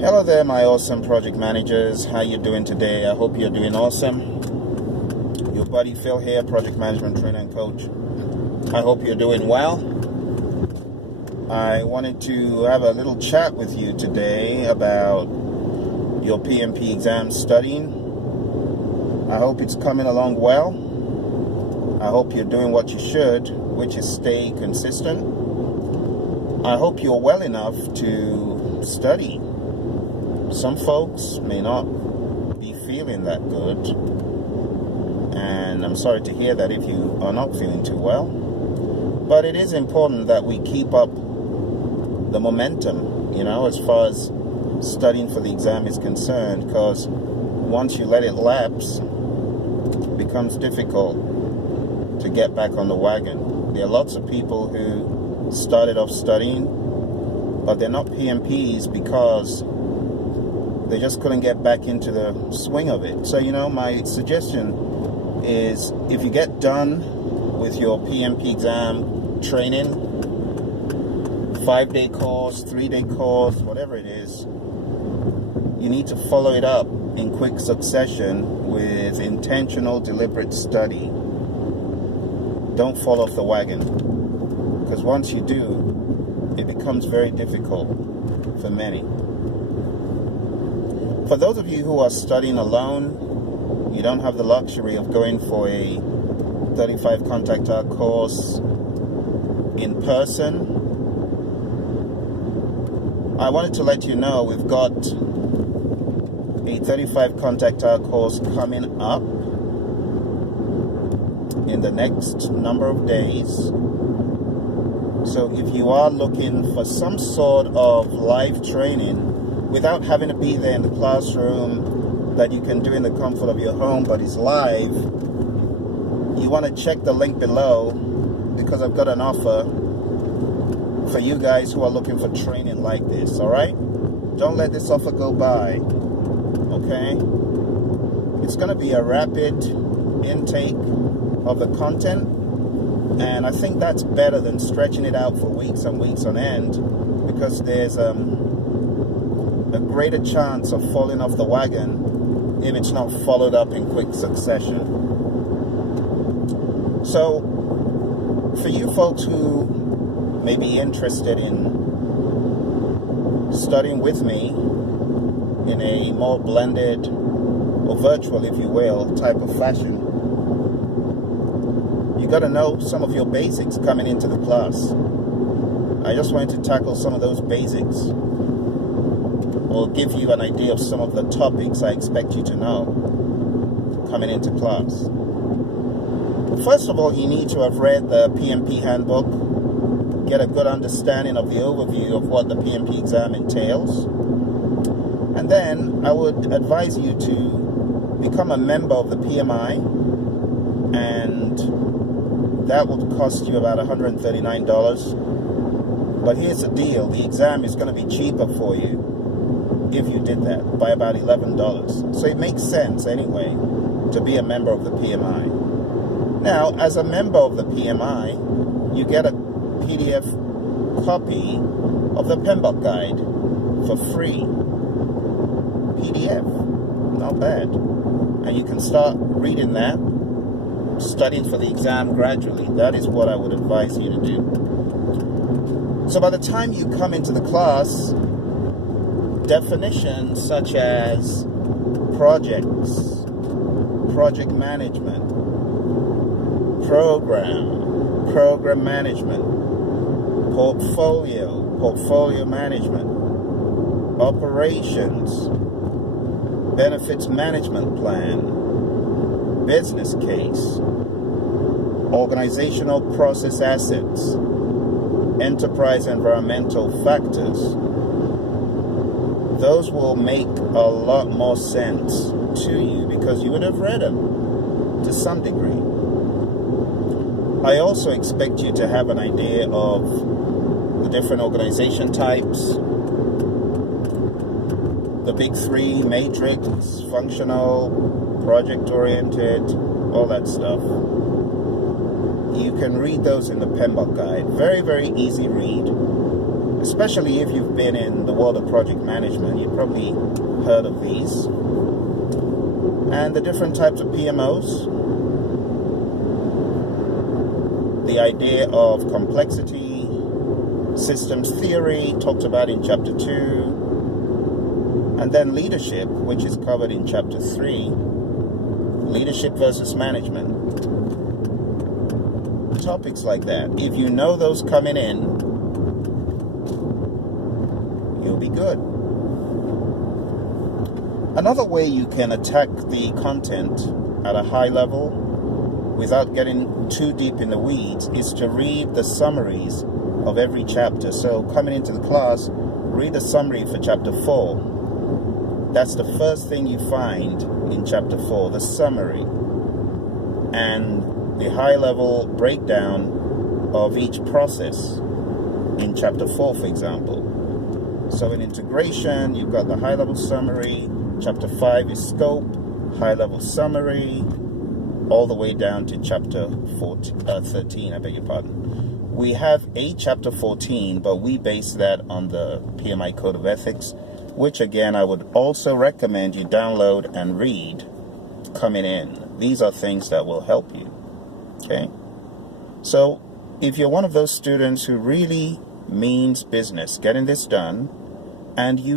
Hello there, my awesome project managers. How you doing today? I hope you're doing awesome. Your buddy Phil here, project management trainer and coach. I hope you're doing well. I wanted to have a little chat with you today about your PMP exam studying. I hope it's coming along well. I hope you're doing what you should, which is stay consistent. I hope you're well enough to study. Some folks may not be feeling that good, and I'm sorry to hear that if you are not feeling too well. But it is important that we keep up the momentum, as far as studying for the exam is concerned, because once you let it lapse, it becomes difficult to get back on the wagon. There are lots of people who started off studying, but they're not PMPs because they just couldn't get back into the swing of it. So, my suggestion is if you get done with your PMP exam training, 5-day course, 3-day course, whatever it is, you need to follow it up in quick succession with intentional, deliberate study. Don't fall off the wagon, because once you do, it becomes very difficult for many. For those of you who are studying alone, you don't have the luxury of going for a 35 contact hour course in person. I wanted to let you know we've got a 35 contact hour course coming up in the next number of days. So if you are looking for some sort of live training without having to be there in the classroom, that you can do in the comfort of your home but is live, you want to check the link below, because I've got an offer for you guys who are looking for training like this. All right, don't let this offer go by. Okay, it's going to be a rapid intake of the content, and I think that's better than stretching it out for weeks and weeks on end, because there's a greater chance of falling off the wagon if it's not followed up in quick succession. So for you folks who may be interested in studying with me in a more blended or virtual, if you will, type of fashion, you got to know some of your basics coming into the class. I just wanted to tackle some of those basics, or give you an idea of some of the topics I expect you to know coming into class. First of all, you need to have read the PMP handbook, get a good understanding of the overview of what the PMP exam entails. And then I would advise you to become a member of the PMI, and that would cost you about $139. But here's the deal, the exam is going to be cheaper for you if you did that, by about $11. So it makes sense anyway to be a member of the PMI. Now, as a member of the PMI, you get a PDF copy of the PMBOK guide for free. PDF, not bad. And you can start reading that, studying for the exam gradually. That is what I would advise you to do. So by the time you come into the class, definitions such as projects, project management, program management, portfolio management, operations, benefits management plan, business case, organizational process assets, enterprise environmental factors, those will make a lot more sense to you because you would have read them to some degree. I also expect you to have an idea of the different organization types, the big three: matrix, functional, project-oriented, all that stuff. You can read those in the PMBOK guide. Very, very easy read. especially if you've been in the world of project management. You've probably heard of these. And the different types of PMOs. The idea of complexity, systems theory, talked about in chapter 2. And then leadership, which is covered in chapter 3. Leadership versus management. Topics like that. If you know those coming in, you'll be good. Another way you can attack the content at a high level without getting too deep in the weeds is to read the summaries of every chapter. So coming into the class, read the summary for chapter 4. That's the first thing you find in chapter 4, the summary and the high-level breakdown of each process in chapter 4, for example. So in integration, you've got the high-level summary. Chapter 5 is scope, high-level summary, all the way down to chapter 13, I beg your pardon. We have a chapter 14, but we base that on the PMI Code of Ethics, which again I would also recommend you download and read coming in. These are things that will help you. Okay? So if you're one of those students who really means business, getting this done, and you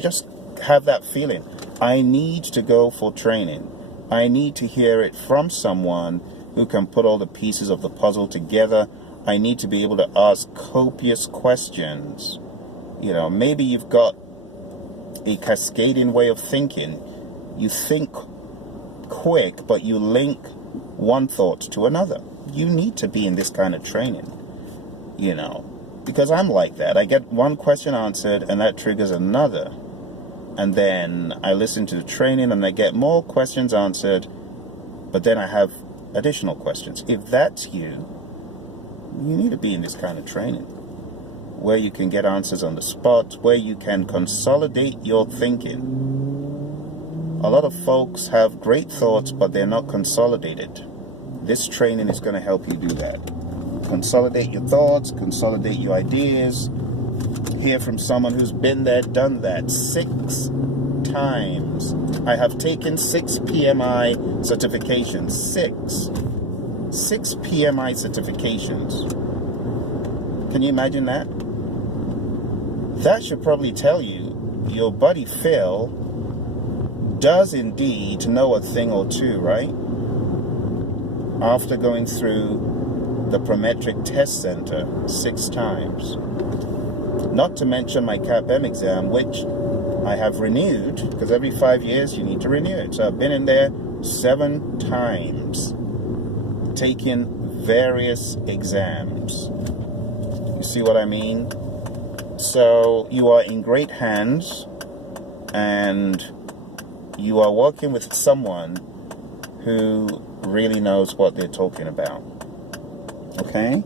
just have that feeling, I need to go for training. I need to hear it from someone who can put all the pieces of the puzzle together. I need to be able to ask copious questions. Maybe you've got a cascading way of thinking. You think quick, but you link one thought to another. You need to be in this kind of training, because I'm like that. I get one question answered and that triggers another. And then I listen to the training and I get more questions answered, but then I have additional questions. If that's you need to be in this kind of training where you can get answers on the spot, where you can consolidate your thinking. A lot of folks have great thoughts, but they're not consolidated. This training is going to help you do that. Consolidate your thoughts, consolidate your ideas, hear from someone who's been there, done that 6 times. I have taken 6 PMI certifications. 6 PMI certifications. Can you imagine that? That should probably tell you your buddy Phil does indeed know a thing or two, right? After going through the Prometric Test Center 6 times. Not to mention my CAPM exam, which I have renewed, because every 5 years you need to renew it. So I've been in there 7 times, taking various exams. You see what I mean? So you are in great hands, and you are working with someone who really knows what they're talking about. Okay?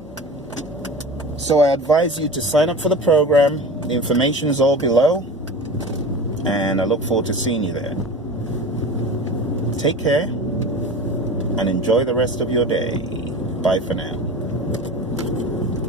So I advise you to sign up for the program. The information is all below, and I look forward to seeing you there. Take care and enjoy the rest of your day. Bye for now.